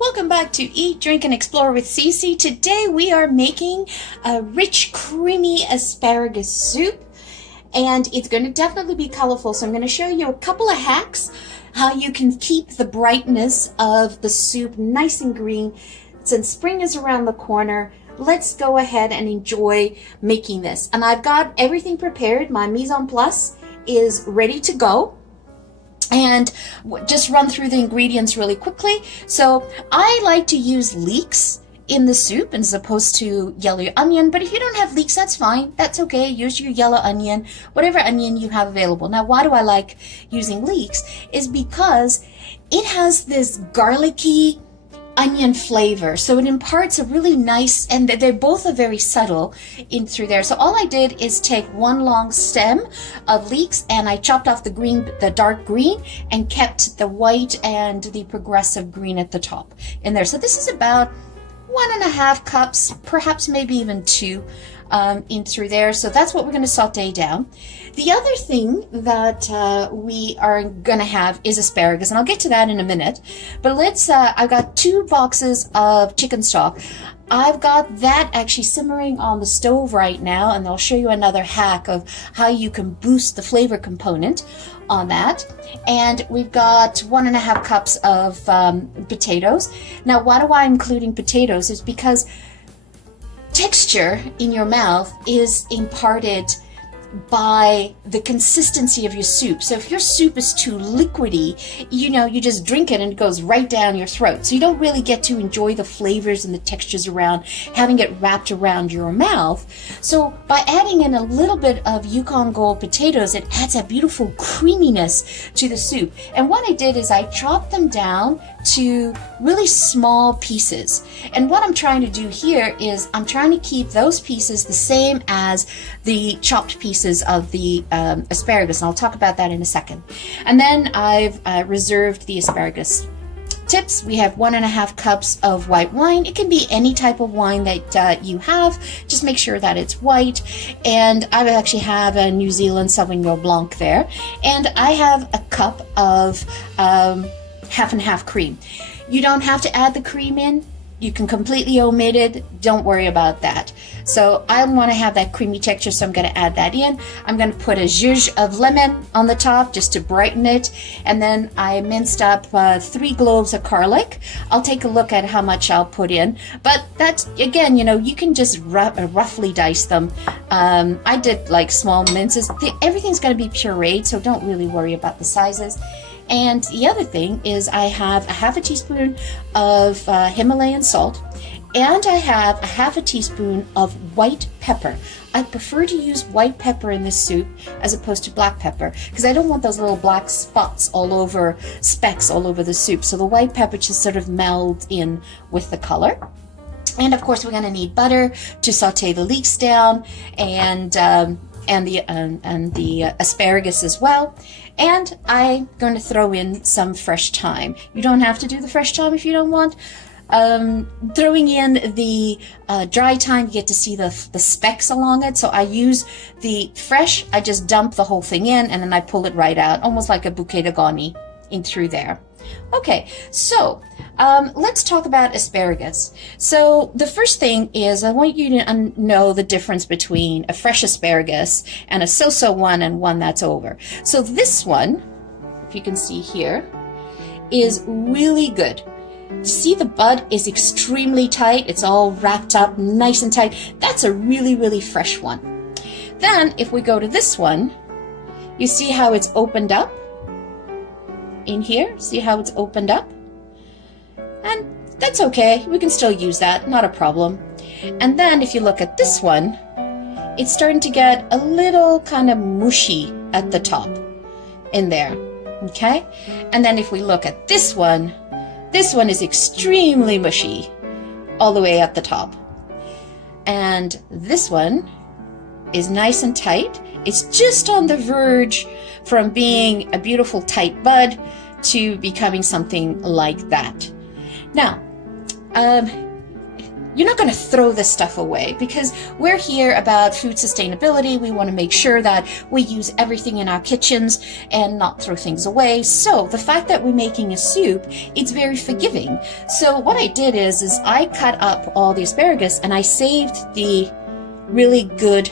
Welcome back to Eat, Drink, and Explore with Cece. Today we are making a rich, creamy asparagus soup, and it's going to definitely be colorful. So I'm going to show you a couple of hacks how you can keep the brightness of the soup nice and green. Since spring is around the corner, let's go ahead and enjoy making this. And I've got everything prepared. My mise en place is ready to go. And just run through the ingredients really quickly. So I like to use leeks in the soup as opposed to yellow onion, but if you don't have leeks, that's fine. That's okay. Use your yellow onion, whatever onion you have available. Now, why do I like using leeks? Is because it has this garlicky onion flavor, so it imparts a really nice, and they're both are very subtle in through there. So all I did is take one long stem of leeks and I chopped off the green, the dark green, and kept the white and the progressive green at the top in there. So this is about 1.5 cups, perhaps maybe even 2 in through there. So that's what we're going to saute down. The other thing that we are going to have is asparagus, and I'll get to that in a minute. But let's, I've got 2 boxes of chicken stock. I've got that actually simmering on the stove right now, and I'll show you another hack of how you can boost the flavor component on that. And we've got 1.5 cups of potatoes. Now, why do I including potatoes? Is because texture in your mouth is imparted by the consistency of your soup. So if your soup is too liquidy, you know, you just drink it and it goes right down your throat. So you don't really get to enjoy the flavors and the textures around having it wrapped around your mouth. So by adding in a little bit of Yukon Gold potatoes, it adds a beautiful creaminess to the soup. And what I did is I chopped them down to really small pieces. And what I'm trying to do here is I'm trying to keep those pieces the same as the chopped pieces of the asparagus, and I'll talk about that in a second. And then I've reserved the asparagus tips. We have 1.5 cups of white wine. It can be any type of wine that you have. Just make sure that it's white. And I actually have a New Zealand Sauvignon Blanc there. And I have a cup of half and half cream. You don't have to add the cream in. You can completely omit it. Don't worry about that. So I want to have that creamy texture, so I'm going to add that in. I'm going to put a zhuzh of lemon on the top just to brighten it. And then I minced up 3 cloves of garlic. I'll take a look at how much I'll put in. But that's, again, you know, you can just roughly dice them. I did like small minces. Everything's going to be pureed, so don't really worry about the sizes. And the other thing is I have a 1/2 teaspoon of Himalayan salt, and I have a 1/2 teaspoon of white pepper. I prefer to use white pepper in this soup as opposed to black pepper because I don't want those little black spots all over, specks all over the soup. So the white pepper just sort of melds in with the color. And of course we're going to need butter to saute the leeks down, and the asparagus as well. And I'm going to throw in some fresh thyme. You don't have to do the fresh thyme if you don't want. Throwing in the dry thyme, you get to see the specks along it. So I use the fresh, I just dump the whole thing in, and then I pull it right out, almost like a bouquet de garni in through there. Okay, so let's talk about asparagus. So the first thing is I want you to know the difference between a fresh asparagus and a so-so one and one that's over. So this one, if you can see here, is really good. See, the bud is extremely tight. It's all wrapped up nice and tight. That's a really, really fresh one. Then if we go to this one, you see how it's opened up in here? See how it's opened up? And that's okay. We can still use that. Not a problem. And then if you look at this one, it's starting to get a little kind of mushy at the top in there. Okay? And then if we look at this one is extremely mushy all the way at the top. And this one is nice and tight. It's just on the verge from being a beautiful tight bud to becoming something like that. Now, you're not going to throw this stuff away, because we're here about food sustainability. We want to make sure that we use everything in our kitchens and not throw things away. So the fact that we're making a soup, it's very forgiving. So what I did is I cut up all the asparagus and I saved the really good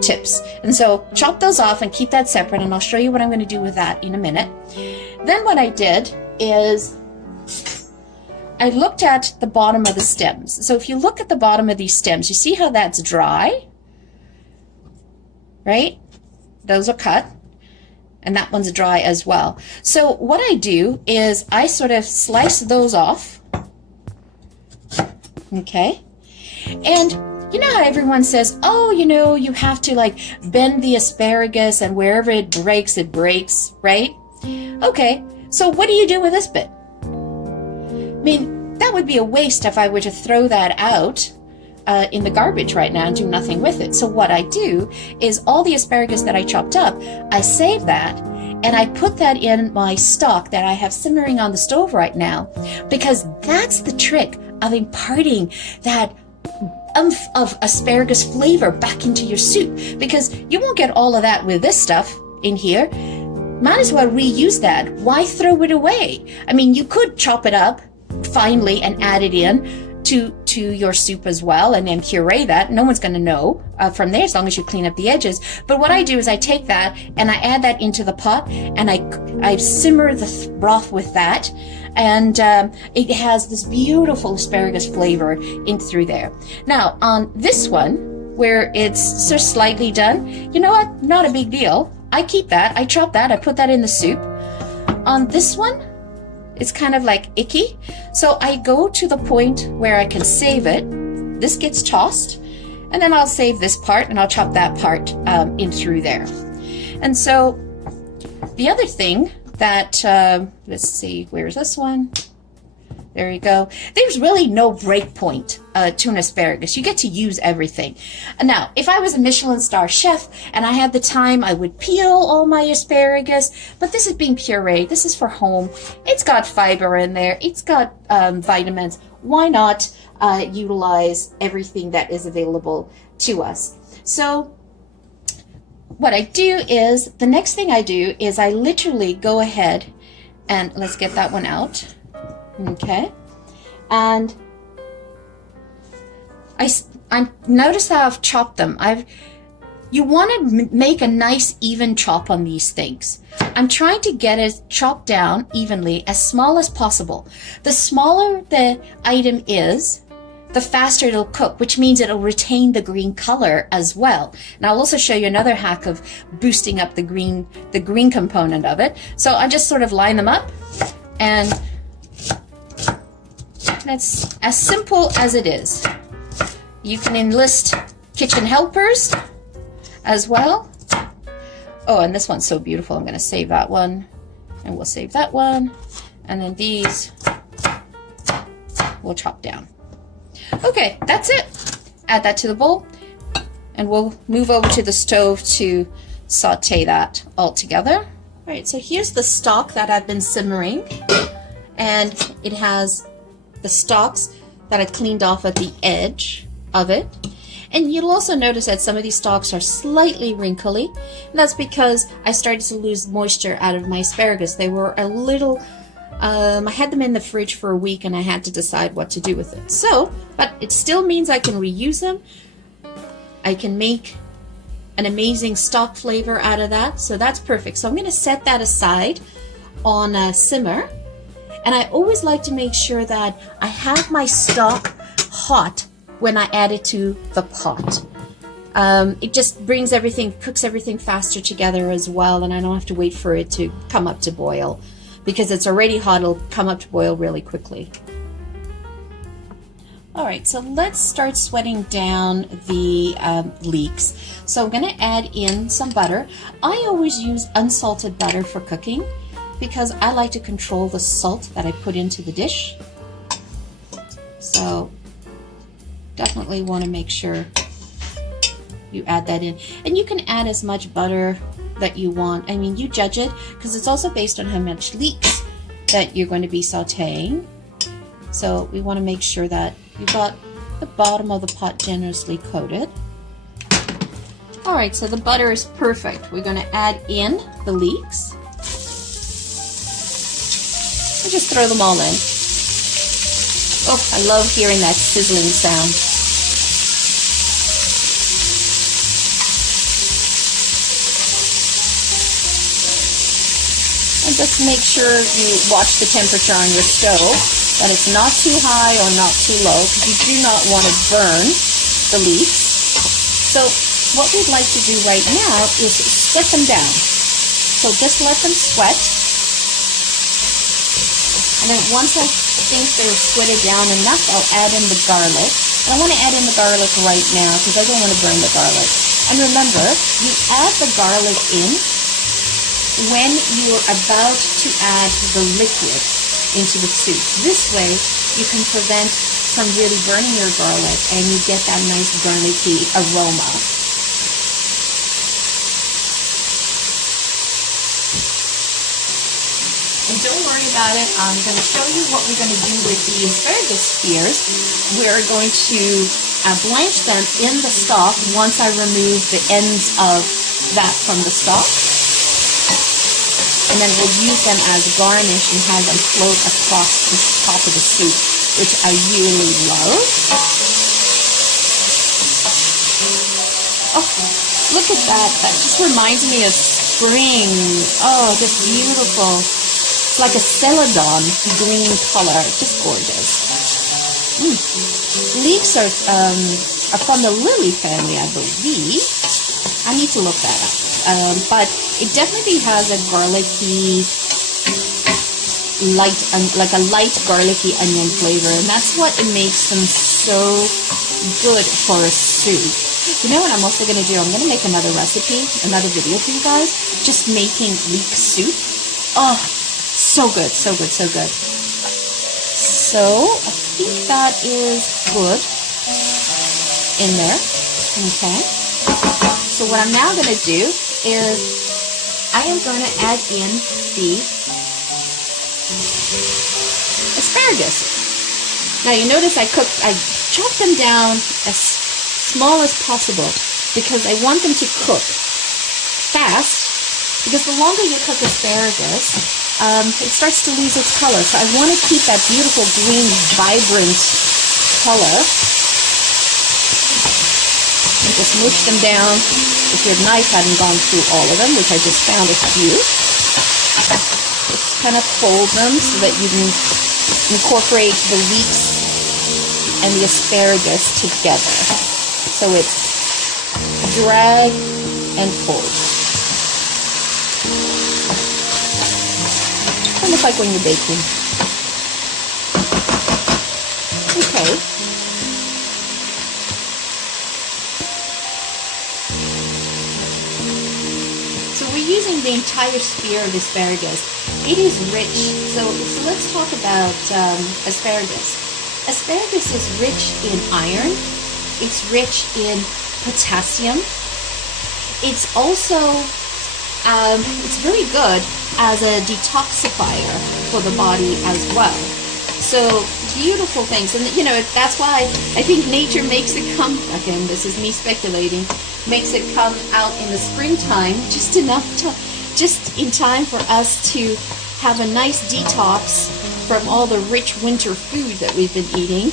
tips. And so chop those off and keep that separate, and I'll show you what I'm going to do with that in a minute. Then what I did is I looked at the bottom of the stems. So if you look at the bottom of these stems, you see how that's dry, right? Those are cut, and that one's dry as well. So what I do is I sort of slice those off, okay? And you know how everyone says, oh, you know, you have to like bend the asparagus and wherever it breaks, right? Okay, so what do you do with this bit? I mean, that would be a waste if I were to throw that out in the garbage right now and do nothing with it. So what I do is all the asparagus that I chopped up, I save that and I put that in my stock that I have simmering on the stove right now, because that's the trick of imparting that of asparagus flavor back into your soup, because you won't get all of that with this stuff in here. Might as well reuse that. Why throw it away? I mean, you could chop it up finely and add it in to your soup as well, and then puree that. No one's going to know from there as long as you clean up the edges. But what I do is I take that and I add that into the pot, and I simmer the broth with that, and it has this beautiful asparagus flavor in through there. Now on this one, where it's just slightly done, you know what? Not a big deal. I keep that. I chop that. I put that in the soup. On this one, it's kind of like icky. So I go to the point where I can save it. This gets tossed, and then I'll save this part and I'll chop that part in through there. And so the other thing that, let's see, where's this one? There you go. There's really no break point to an asparagus. You get to use everything. Now, if I was a Michelin star chef and I had the time, I would peel all my asparagus, but this is being pureed. This is for home. It's got fiber in there. It's got vitamins. Why not utilize everything that is available to us? So what I do is, the next thing I do is I literally go ahead and let's get that one out. Okay, and I notice how I've chopped them. You want to make a nice even chop on these things. I'm trying to get it chopped down evenly, as small as possible. The smaller the item is, the faster it'll cook, which means it'll retain the green color as well. And I'll also show you another hack of boosting up the green component of it. So I just sort of line them up, and that's as simple as it is. You can enlist kitchen helpers as well. Oh, and this one's so beautiful. I'm going to save that one, and we'll save that one, and then these we'll chop down. Okay, that's it. Add that to the bowl, and we'll move over to the stove to saute that all together. All right, so here's the stock that I've been simmering, and it has the stalks that I cleaned off at the edge of it. And you'll also notice that some of these stalks are slightly wrinkly, and that's because I started to lose moisture out of my asparagus. They were a little, I had them in the fridge for a week, and I had to decide what to do with it. So, but it still means I can reuse them. I can make an amazing stock flavor out of that, so that's perfect. So I'm going to set that aside on a simmer. And I always like to make sure that I have my stock hot when I add it to the pot. It just brings everything, cooks everything faster together as well, and I don't have to wait for it to come up to boil. Because it's already hot, it'll come up to boil really quickly. All right, so let's start sweating down the leeks. So I'm gonna add in some butter. I always use unsalted butter for cooking, because I like to control the salt that I put into the dish. So definitely want to make sure you add that in. And you can add as much butter that you want. I mean, you judge it, because it's also based on how much leeks that you're going to be sauteing. So we want to make sure that you've got the bottom of the pot generously coated. Alright, so the butter is perfect. We're going to add in the leeks. And just throw them all in. Oh, I love hearing that sizzling sound. And just make sure you watch the temperature on your stove, that it's not too high or not too low, because you do not want to burn the leeks. So what we'd like to do right now is sweat them down. So just let them sweat. And then once I think they're sweated down enough, I'll add in the garlic. And I want to add in the garlic right now because I don't want to burn the garlic. And remember, you add the garlic in when you're about to add the liquid into the soup. This way, you can prevent from really burning your garlic and you get that nice garlicky aroma. And don't worry about it. I'm going to show you what we're going to do with the asparagus spears. We're going to blanch them in the stock once I remove the ends of that from the stock. And then we'll use them as a garnish and have them float across the top of the soup, which I really love. Oh, look at that. That just reminds me of spring. Oh, just beautiful. It's like a celadon green color. Just gorgeous. Leeks are from the lily family, I believe. I need to look that up. But it definitely has a garlicky, like a light garlicky onion flavor, and that's what it makes them so good for a soup. You know what I'm also going to do? I'm going to make another recipe, another video for you guys, just making leek soup. Oh, so good, so good, so good. So I think that is good in there. Okay. So what I'm now going to do is I am going to add in the asparagus. Now you notice I chopped them down as small as possible because I want them to cook fast, because the longer you cook asparagus, it starts to lose its color. So I want to keep that beautiful green, vibrant color. And just mush them down. If your knife hadn't gone through all of them, which I just found a few, just kind of fold them so that you can incorporate the leeks and the asparagus together. So it's drag and fold. Kind of like when you're baking. Okay. So we're using the entire spear of asparagus. It is rich. So let's talk about asparagus. Asparagus is rich in iron. It's rich in potassium. It's also, it's very good as a detoxifier for the body as well. So beautiful things. And you know, that's why I think nature makes it come, again, this is me speculating, makes it come out in the springtime just in time for us to have a nice detox from all the rich winter food that we've been eating.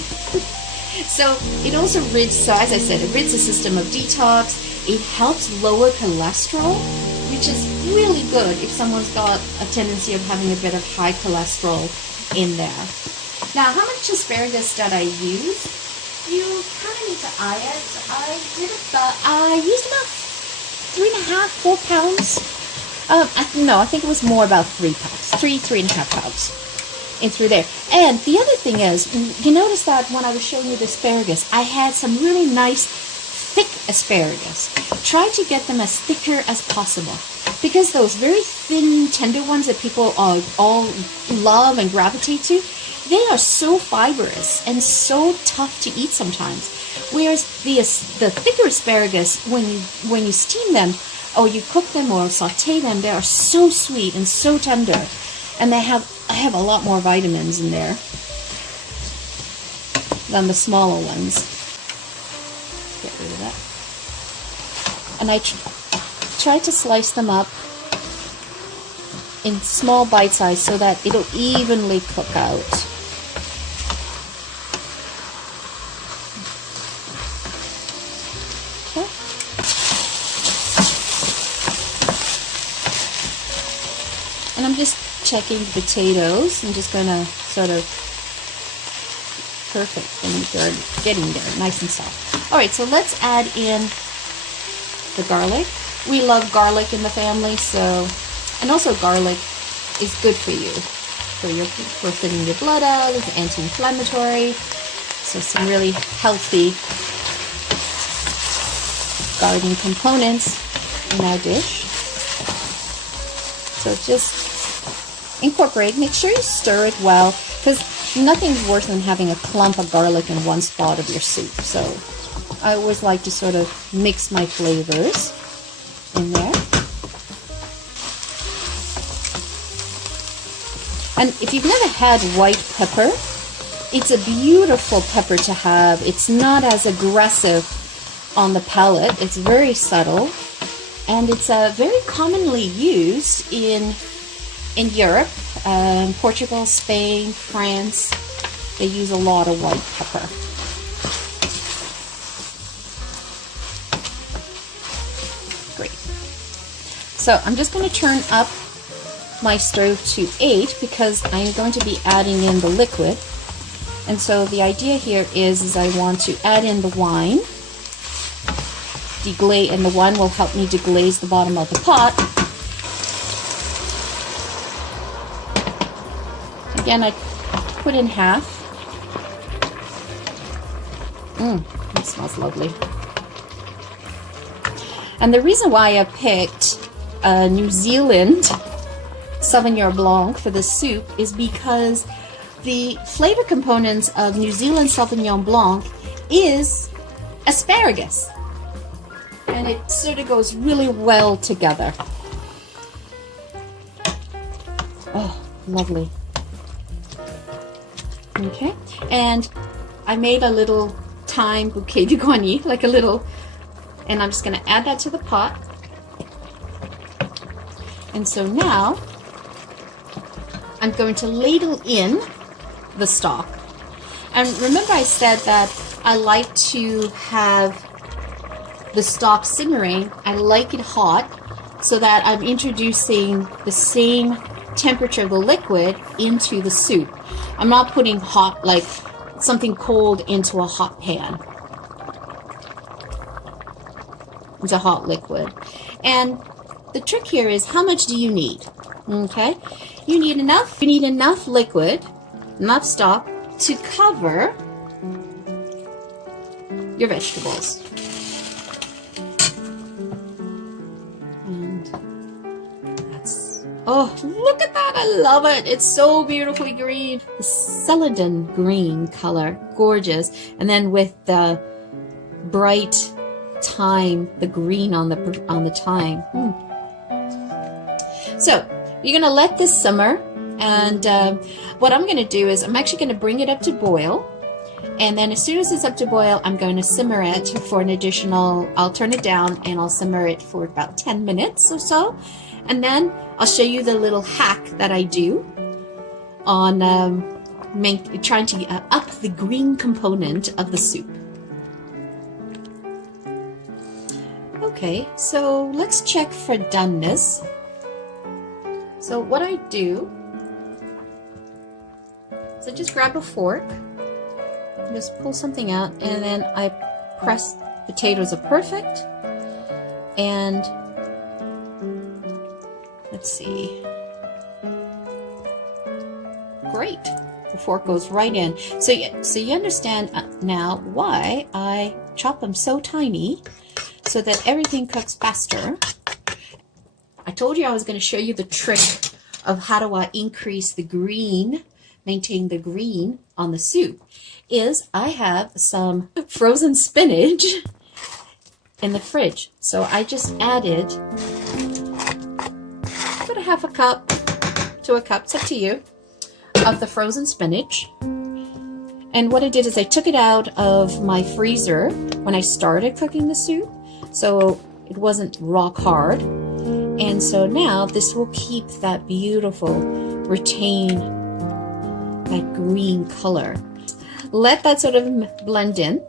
So it also so as I said, it rids the system of detox. It helps lower cholesterol, which is really good if someone's got a tendency of having a bit of high cholesterol in there. Now, how much asparagus did I use? You kind of need to eye it. I used about 3.5, 4 pounds. No, I think it was more about 3 pounds. 3.5 pounds. In through there. And the other thing is, you notice that when I was showing you the asparagus, I had some really nice thick asparagus. Try to get them as thicker as possible, because those very thin, tender ones that people all love and gravitate to, they are so fibrous and so tough to eat sometimes. Whereas the thicker asparagus, when you steam them, or you cook them or saute them, they are so sweet and so tender, and I have a lot more vitamins in there than the smaller ones. get rid of that. And I try to slice them up in small bite size so that it'll evenly cook out. Okay. And I'm just checking the potatoes. I'm just gonna sort of perfect, and they're getting there, nice and soft. All right, so let's add in the garlic. We love garlic in the family, so, and also garlic is good for you, for thinning your blood out. It's anti-inflammatory, so some really healthy garden components in our dish. So just incorporate, make sure you stir it well, because nothing's worse than having a clump of garlic in one spot of your soup. So I always like to sort of mix my flavors in there. And if you've never had white pepper, it's a beautiful pepper to have. It's not as aggressive on the palate. It's very subtle, and it's very commonly used in Europe, Portugal, Spain, France. They use a lot of white pepper. Great. So I'm just going to turn up my stove to 8 because I'm going to be adding in the liquid. And so the idea here is I want to add in the wine. And the wine will help me deglaze the bottom of the pot. Again, I put in half. It smells lovely. And the reason why I picked New Zealand Sauvignon Blanc for this soup is because the flavor components of New Zealand Sauvignon Blanc is asparagus. And it sort of goes really well together. Oh, lovely. Okay, and I made a little thyme bouquet de Garni, like a little, and I'm just going to add that to the pot. And so now I'm going to ladle in the stock. And remember I said that I like to have the stock simmering. I like it hot so that I'm introducing the same temperature of the liquid into the soup. I'm not putting hot, like something cold into a hot pan. It's a hot liquid. And the trick here is how much do you need? Okay, you need enough liquid, enough stock to cover your vegetables. Oh, look at that. I love it. It's so beautifully green. The celadon green color. Gorgeous. And then with the bright thyme, the green on the thyme. So, you're going to let this simmer. And what I'm going to do is I'm actually going to bring it up to boil. And then as soon as it's up to boil, I'm going to simmer it for an additional, I'll turn it down and I'll simmer it for about 10 minutes or so. And then I'll show you the little hack that I do on trying to up the green component of the soup. Okay, so let's check for doneness. So what I do is I just grab a fork, just pull something out, and then I press. Potatoes are perfect, and let's see. Great. The fork goes right in. So you understand now why I chop them so tiny so that everything cooks faster. I told you I was going to show you the trick of how do I increase the green, maintain the green on the soup. Is I have some frozen spinach in the fridge. So I just added about a half a cup to a cup, it's up to you, of the frozen spinach. And And what I did is I took it out of my freezer when I started cooking the soup, so it wasn't rock hard. And so now this will keep that beautiful, retain that green color. Let that sort of blend in.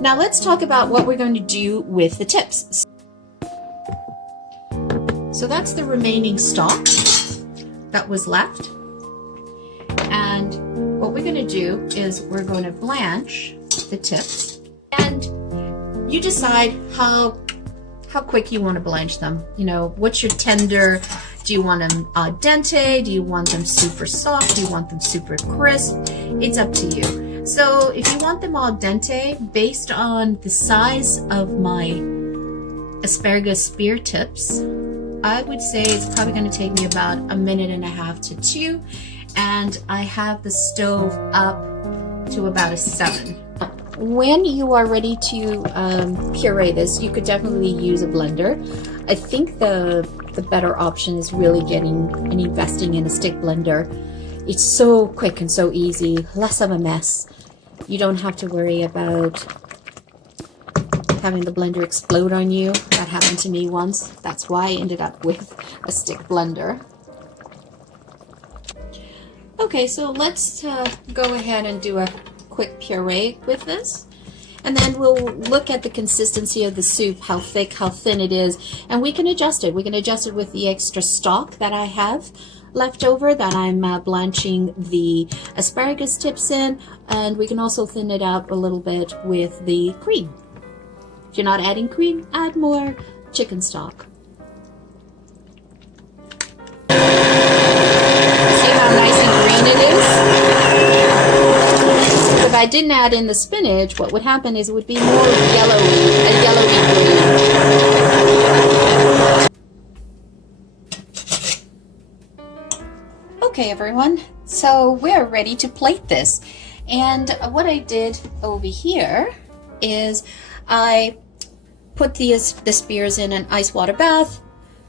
Now let's talk about what we're going to do with the tips. So that's the remaining stock that was left. And what we're going to do is we're going to blanch the tips. And you decide how quick you want to blanch them. You know, what's your tender? Do you want them al dente? Do you want them super soft? Do you want them super crisp? It's up to you. So if you want them al dente, based on the size of my asparagus spear tips, I would say it's probably going to take me about 1.5 minutes to 2. And I have the stove up to about a 7. When you are ready to puree this, you could definitely use a blender. I think the better option is really getting and investing in a stick blender. It's so quick and so easy, less of a mess. You don't have to worry about having the blender explode on you. That happened to me once. That's why I ended up with a stick blender. Okay, so let's go ahead and do a quick puree with this, and then we'll look at the consistency of the soup, how thick, how thin it is, and we can adjust it. We can adjust it with the extra stock that I have left over that I'm blanching the asparagus tips in, and we can also thin it out a little bit with the cream. If you're not adding cream, add more chicken stock. See how nice and green it is? If I didn't add in the spinach, what would happen is it would be more yellowy, a yellowy green. Okay, everyone, so we're ready to plate this. And what I did over here is I put the spears in an ice water bath,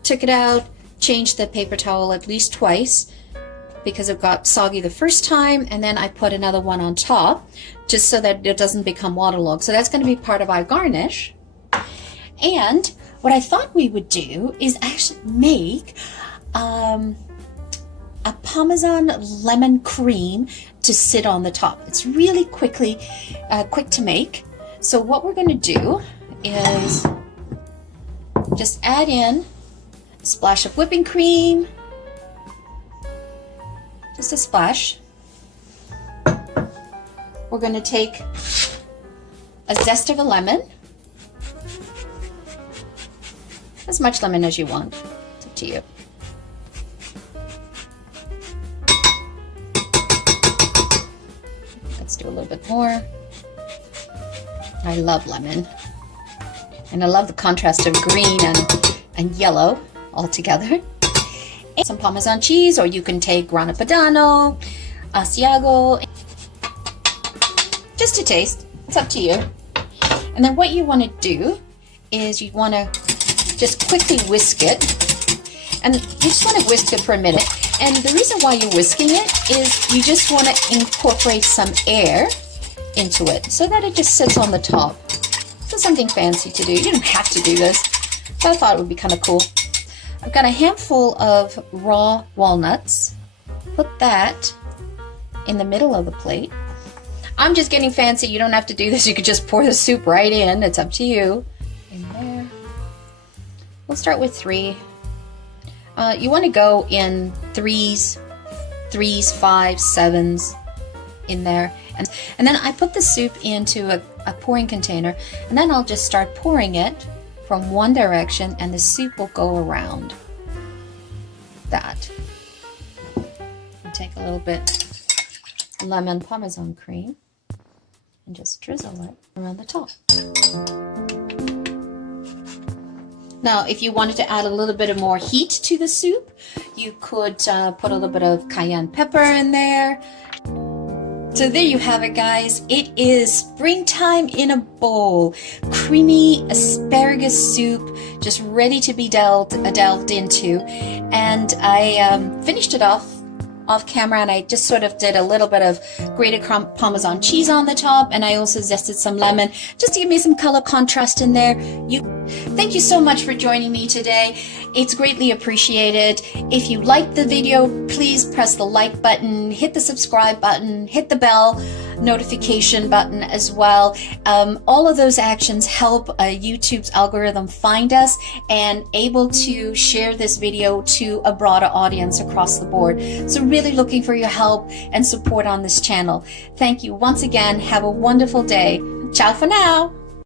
took it out, changed the paper towel at least twice, because it got soggy the first time, and then I put another one on top just so that it doesn't become waterlogged. So that's going to be part of our garnish. And what I thought we would do is actually make a Parmesan lemon cream to sit on the top. It's really quick to make. So what we're going to do is just add in a splash of whipping cream, just a splash. We're going to take a zest of a lemon, as much lemon as you want, it's up to you. Let's do a little bit more. I love lemon, and I love the contrast of green and yellow all together. And some Parmesan cheese, or you can take grana padano, Asiago, just to taste. It's up to you. And then what you want to do is you want to just quickly whisk it, and you just want to whisk it for a minute. And the reason why you're whisking it is you just want to incorporate some air into it so that it just sits on the top. So something fancy to do. You don't have to do this, but I thought it would be kind of cool. I've got a handful of raw walnuts. Put that in the middle of the plate. I'm just getting fancy. You don't have to do this. You could just pour the soup right in. It's up to you. In there. We'll start with 3. You want to go in threes, 5s, 7s in there. And then I put the soup into a pouring container, and then I'll just start pouring it from one direction, and the soup will go around that. And take a little bit lemon Parmesan cream and just drizzle it around the top. Now, if you wanted to add a little bit of more heat to the soup, you could put a little bit of cayenne pepper in there. So there you have it, guys. It is springtime in a bowl. Creamy asparagus soup, just ready to be delved into. And I finished it off off camera, and I just sort of did a little bit of grated Parmesan cheese on the top, and I also zested some lemon just to give me some color contrast in there. Thank you so much for joining me today. It's greatly appreciated. If you liked the video, please press the like button, hit the subscribe button, hit the bell notification button as well. All of those actions help YouTube's algorithm find us and able to share this video to a broader audience across the board. So really looking for your help and support on this channel. Thank you once again. Have a wonderful day. Ciao for now.